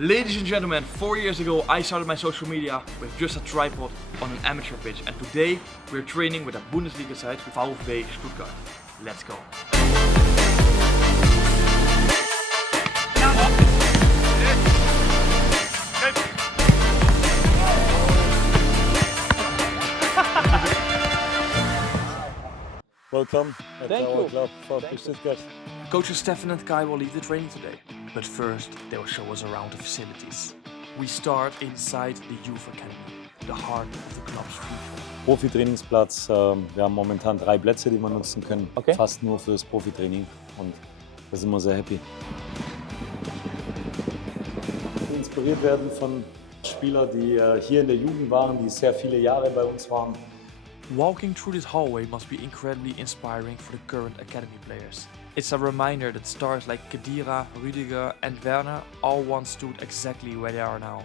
Ladies and gentlemen, 4 years ago I started my social media with just a tripod on an amateur pitch, and today we're training with a Bundesliga side, VfB Stuttgart. Let's go! Welcome at our club, VfB Stuttgart. Coaches Steffen and Kai will lead the training today, but first they will show us around the facilities. We start inside the Youth Academy, the heart of the club's future. Profi-Trainingsplatz, wir haben momentan 3 Plätze, die wir nutzen können, Okay. fast nur fürs Profitraining, und da sind wir sehr happy. Wir inspiriert werden von Spielern, die hier in der Jugend waren, die sehr viele Jahre bei uns waren. Walking through this hallway must be incredibly inspiring for the current academy players. It's a reminder that stars like Khedira, Rüdiger and Werner all once stood exactly where they are now.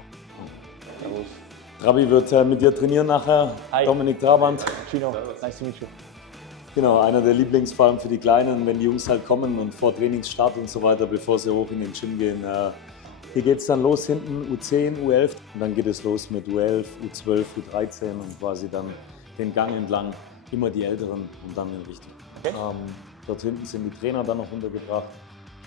Trabi wird mit dir trainieren nachher. Hi. Dominik Trabant. Gino, nice to meet you. Genau, einer der Lieblingsfallen für die Kleinen, wenn die Jungs halt kommen und vor Trainingsstart und so weiter, bevor sie hoch in den Gym gehen. Hier geht es dann los hinten, U10, U11, und dann geht es los mit U11, U12, U13 und quasi dann den Gang entlang, immer die Älteren und dann in Richtung. Okay. Dort hinten sind die Trainer dann noch untergebracht.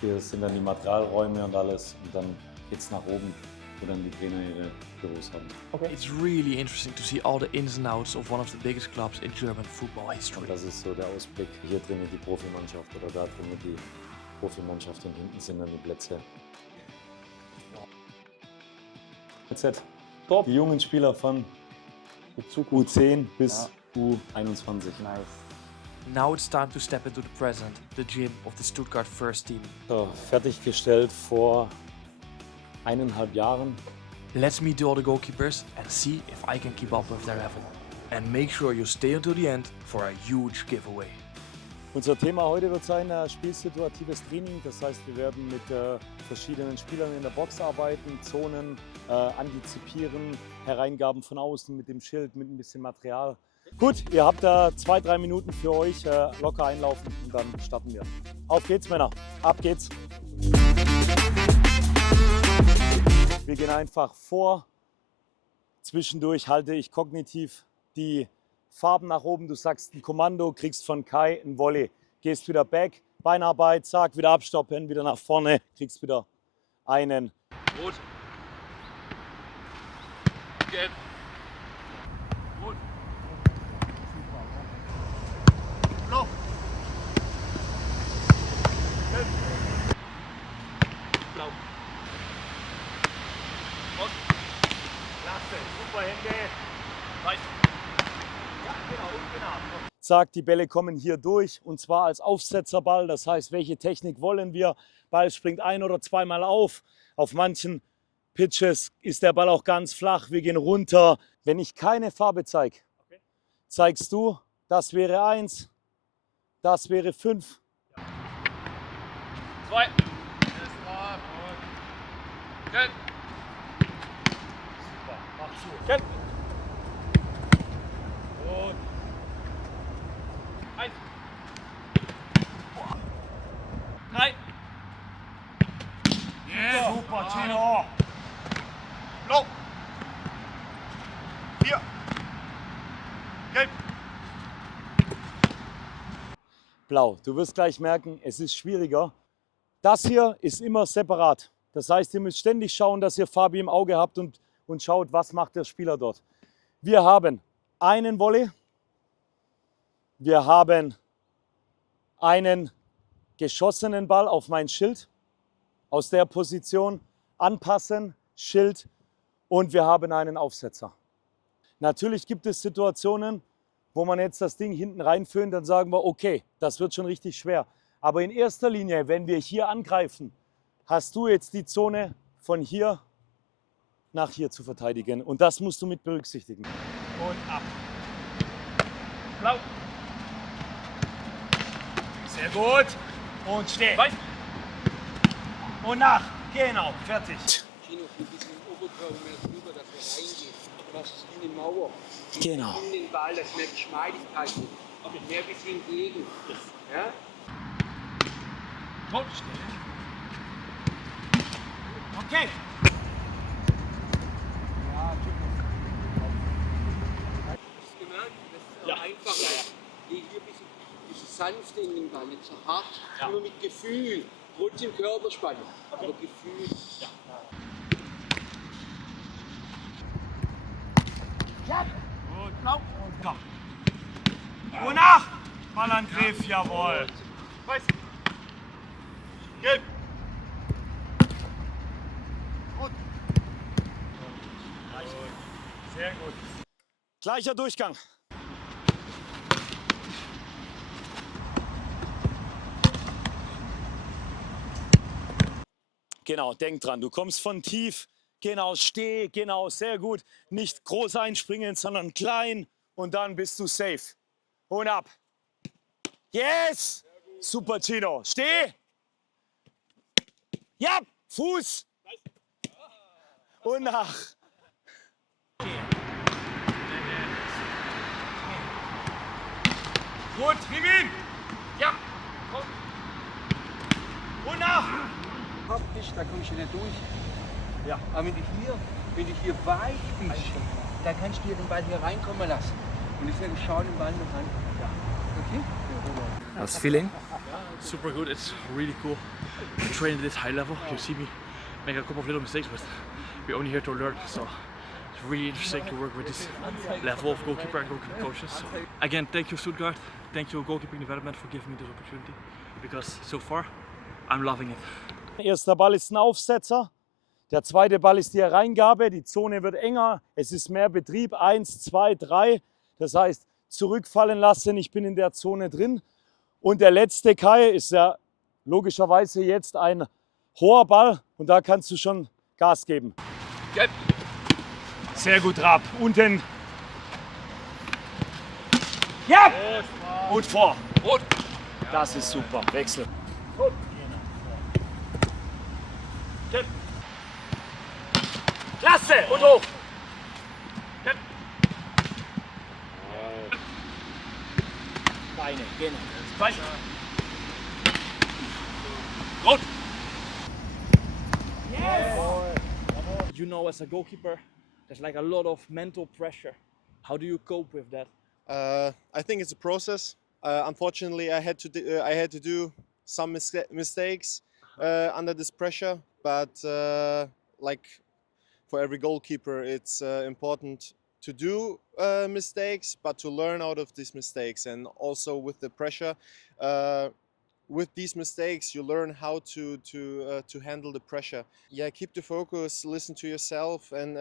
Hier sind dann die Materialräume und alles, und dann geht es nach oben, wo dann die Trainer ihre Büros haben. Okay. It's really interesting to see all the ins and outs of one of the biggest clubs in German football history. Das ist so der Ausblick. Hier trainiert die Profimannschaft oder da trainiert die Profimannschaft, und hinten sind dann die Plätze. Jetzt Top. die jungen Spieler von U10 bis U21. Nice. Now it's time to step into the present, the gym of the Stuttgart first team. So, fertiggestellt vor 1,5 Jahren. Let's meet all the goalkeepers and see if I can keep up with their level. And make sure you stay until the end for a huge giveaway. Unser Thema heute wird sein spielsituatives Training. Das heißt, wir werden mit verschiedenen Spielern in der Box arbeiten, Zonen antizipieren, Hereingaben von außen mit dem Schild, mit ein bisschen Material. Gut, ihr habt 2-3 Minuten für euch, locker einlaufen, und dann starten wir. Auf geht's, Männer, ab geht's. Wir gehen einfach vor. Zwischendurch halte ich kognitiv die Farben nach oben. Du sagst ein Kommando, kriegst von Kai ein Volley. Gehst wieder back, Beinarbeit, zack, wieder abstoppen, wieder nach vorne, kriegst wieder einen. Gut. Gelb. Gut. Blau. Gelb. Blau. Und. Klasse, super Hände. Weiß. Ja, genau, und genau. Zack, die Bälle kommen hier durch, und zwar als Aufsetzerball. Das heißt, welche Technik wollen wir? Ball springt 1- oder 2-mal auf. Auf manchen Pitches ist der Ball auch ganz flach. Wir gehen runter. Wenn ich keine Farbe zeige, zeigst du, das wäre 1, das wäre 5. 2. Gelb. Super, mach zu. Gelb. Und. 1. 3. Yeah. Super, Gino. Blau. 4. Gelb. Blau. Du wirst gleich merken, es ist schwieriger. Das hier ist immer separat. Das heißt, ihr müsst ständig schauen, dass ihr Farbe im Auge habt und schaut, was macht der Spieler dort. Wir haben einen Volley. Wir haben einen geschossenen Ball auf mein Schild. Aus der Position anpassen, Schild, und wir haben einen Aufsetzer. Natürlich gibt es Situationen, wo man jetzt das Ding hinten reinführt, dann sagen wir, okay, das wird schon richtig schwer. Aber in erster Linie, wenn wir hier angreifen, hast du jetzt die Zone von hier nach hier zu verteidigen. Und das musst du mit berücksichtigen. Und ab. Blau. Sehr gut. Und steh. Weiß. Und nach. Genau, fertig. Gino, ein bisschen Oberkörper mehr drüber, dass wir reingehen. Du hast es in die Mauer. Genau. In den Ball, dass mehr Geschmeidigkeit ist. Aber mehr ein bisschen gegen. Ja? Gut, stehen. Okay. sanft in den Ball, nicht so hart, nur mit Gefühl. Trotzdem Körperspannung, aber Gefühl. Gut. Komm. Und nach! Ballangriff, jawohl. Weiß. Gelb. Gut. Sehr gut. Gleicher Durchgang. Genau, denk dran, du kommst von tief. Genau, steh, genau, sehr gut. Nicht groß einspringen, sondern klein und dann bist du safe. Und ab. Yes! Super, Gino. Steh! Ja, Fuß! Und nach. Gut, nimm ihn! Ja! Komm. Und nach! Haptisch, da kommst du nicht durch. Ja. Aber wenn du hier weich bist, dann kannst du dir den Ball hier reinkommen lassen. Und deswegen schau den Ball noch an. Ja. Okay? That's feeling super good. It's really cool to train at this high level. You see me make a couple of little mistakes, but we're only here to learn. So it's really interesting to work with this level of goalkeeper and goalkeeper coaches. So, again, thank you Stuttgart, thank you Goalkeeping Development for giving me this opportunity, because so far I'm loving it. Erster Ball ist ein Aufsetzer. Der zweite Ball ist die Hereingabe. Die Zone wird enger. Es ist mehr Betrieb. 1, 2, 3. Das heißt, zurückfallen lassen. Ich bin in der Zone drin. Und der letzte Kai ist ja logischerweise jetzt ein hoher Ball. Und da kannst du schon Gas geben. Gelb. Sehr gut, Raab. Unten. Ja! Und vor. Rot. Das ist super. Wechsel. Gelb. Klasse! Und hoch! Gelb. Beine, genau. Beine. Rot! Yes! You know, as a goalkeeper, there's like a lot of mental pressure. How do you cope with that? I think it's a process. Unfortunately, I had to do some mistakes under this pressure, but like for every goalkeeper, it's important to do mistakes, but to learn out of these mistakes. And also with the pressure, with these mistakes, you learn how to handle the pressure. Yeah, keep the focus, listen to yourself, and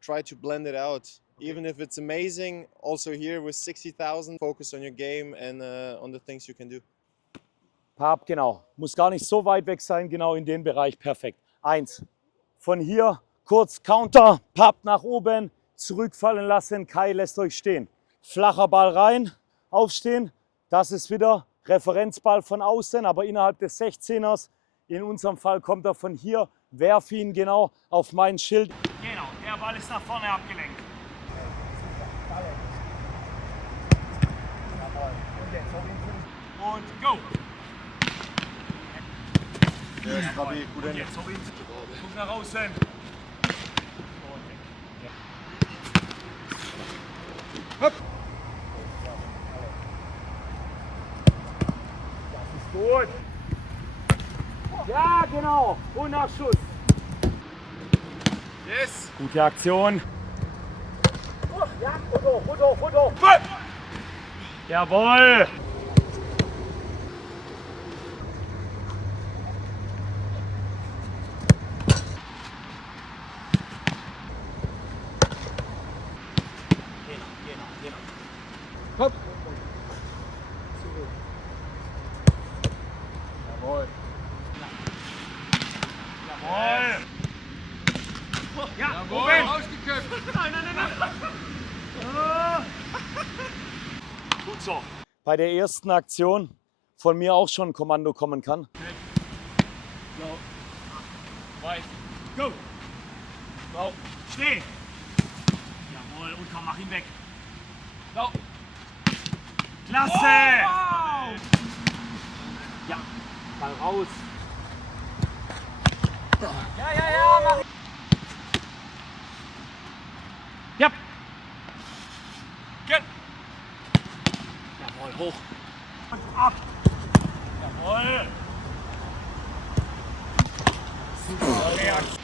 try to blend it out. Okay. Even if it's amazing, also here with 60,000, focus on your game and on the things you can do. Pap, genau. Muss gar nicht so weit weg sein, genau in dem Bereich. Perfekt. 1. Von hier kurz Counter, Pap nach oben, zurückfallen lassen. Kai lässt euch stehen. Flacher Ball rein, aufstehen. Das ist wieder Referenzball von außen, aber innerhalb des 16ers. In unserem Fall kommt er von hier. Werf ihn genau auf mein Schild. Genau, der Ball ist nach vorne abgelenkt. Und go! Yes, Fabi, gut Und jetzt guck nach außen. Hopp. Das ist gut. Ja, genau. Und Nachschuss. Yes! Gute Aktion. Ja, und hoch. Jawohl. Hopp. Jawohl. Jawohl. Ja, oben. Ausgeköpft. Nein. Gut so. Bei der ersten Aktion von mir auch schon ein Kommando kommen kann. Go. Right. Go. Go. Steh. Jawohl, und komm, mach ihn weg. Go. Klasse. Oh, wow. Ja, Ball raus. Ja, mach ich. Ja. Get. Jawohl, hoch. ab. Jawohl. Super Reaktion.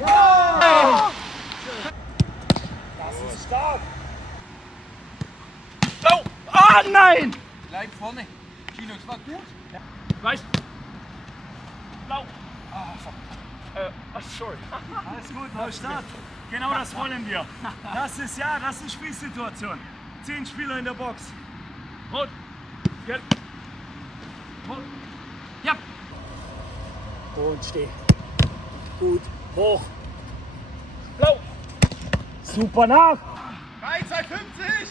Ja! Das ist stark. Oh! Ah, nein! Bleib vorne. Gino, es war gut. Weißt Blau. Sorry. Alles gut, neuer Start. Genau das wollen wir. Das ist Spielsituation. 10 Spieler in der Box. Rot. Gelb. Rot. Ja. Und steh. Gut. Hoch. Blau. Super nach. 1,50!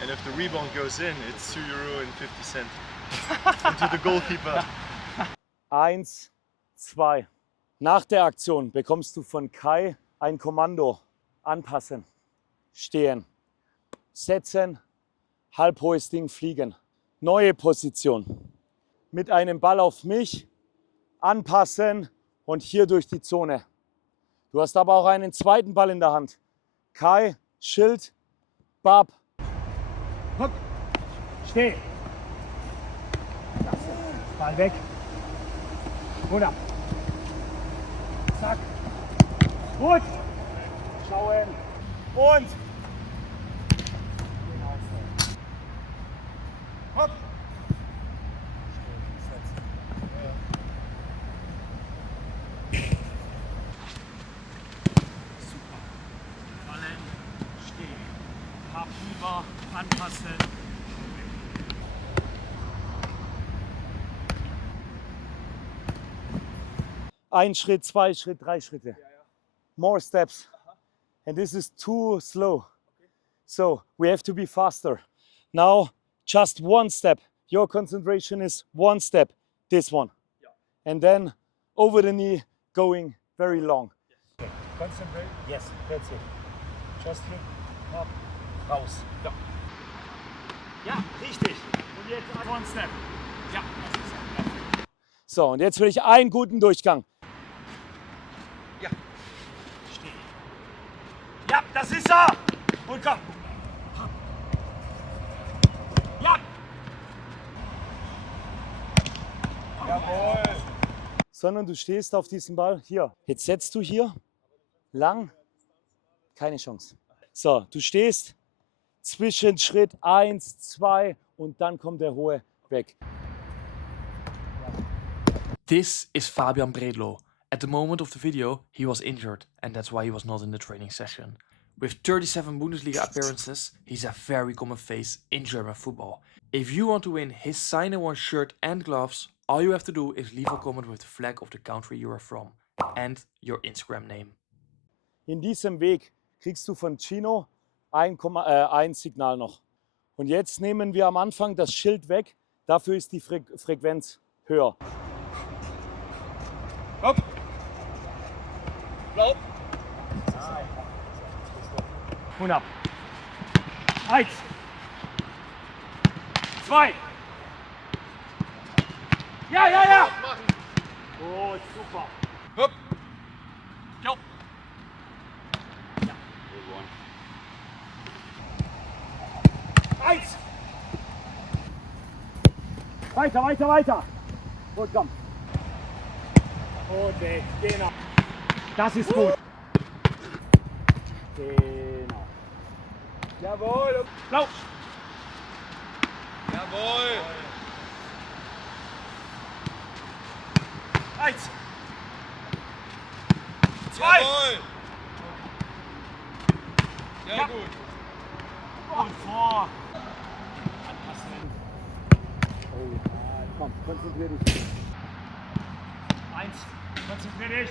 And if the rebound goes in, it's €2.50 into the goalkeeper. 1, 2. Nach der Aktion bekommst du von Kai ein Kommando. Anpassen, stehen, setzen, halbhohes Ding fliegen. Neue Position. Mit einem Ball auf mich, anpassen und hier durch die Zone. Du hast aber auch einen zweiten Ball in der Hand. Kai, Schild, Bab. Hopp, steh. Ball weg. Runter. Zack. Gut. Schauen. Und. Hopp. Super. Fallen. Stehen. Hab über. Anpassen. Ein Schritt, 2 Schritt, 3 Schritte. More steps. And this is too slow. So we have to be faster. Now just one step. Your concentration is one step. This one. And then over the knee, going very long. Okay. Concentrate. Yes, that's it. Just hit, up, raus. Ja. Ja, richtig. Und jetzt one step. Ja, das ist perfekt. So, und jetzt will ich einen guten Durchgang. Ja. Steh. Ja, das ist er. Und komm. Ja. Jawohl. Sondern du stehst auf diesem Ball hier. Jetzt setzt du hier lang. Keine Chance. So, du stehst zwischen Schritt 1, 2 und dann kommt der hohe weg. This is Fabian Bredlow. At the moment of the video, he was injured and that's why he was not in the training session. With 37 Bundesliga appearances, he's a very common face in German football. If you want to win his sign-and-one shirt and gloves, all you have to do is leave a comment with the flag of the country you are from and your Instagram name. In diesem Weg kriegst du von Gino ein Signal noch. Und jetzt nehmen wir am Anfang das Schild weg, dafür ist die Frequenz höher. Hopp. Blau. Und ab. 1, 2. Ja, ja, ja. Oh, super. Hopp. Jo. Ja. 1. Weiter, weiter, weiter. Und komm. Und weg. Genau. Das ist gut. Genau. Jawohl. Blau. Jawohl. 1. 2. Jawohl. Sehr Ja. gut. Und vor. Anpassen. Oh, komm, konzentrier dich. 1. Konzentrier dich.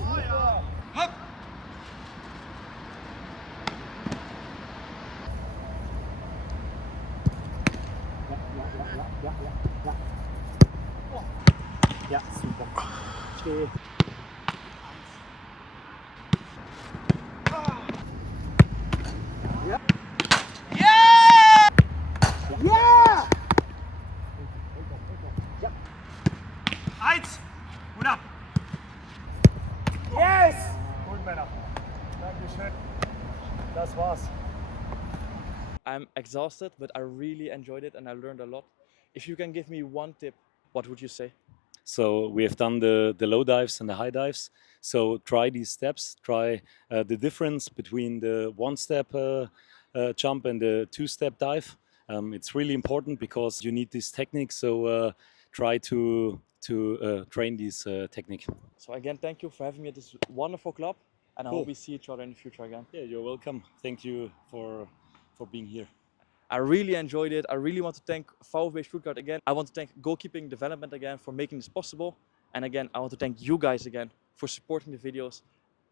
Oh ja. Hopp. Ja, super. Steh. Ja. Yeah! Ja! Ja. 1. Und ab. Ja! exhausted, but I really enjoyed it and I learned a lot. If you can give me one tip, what would you say? So we have done the low dives and the high dives. So try these steps, try the difference between the one-step jump and the two-step dive. It's really important because you need this technique. So try to train this technique. So again, thank you for having me at this wonderful club, and I Cool. hope we see each other in the future again. Yeah, you're welcome. Thank you for being here. I really enjoyed it. I really want to thank VfB Stuttgart again. I want to thank Goalkeeping Development again for making this possible. And again, I want to thank you guys again for supporting the videos.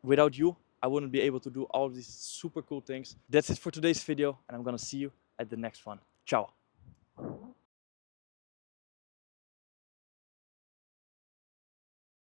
Without you, I wouldn't be able to do all of these super cool things. That's it for today's video, and I'm gonna see you at the next one. Ciao.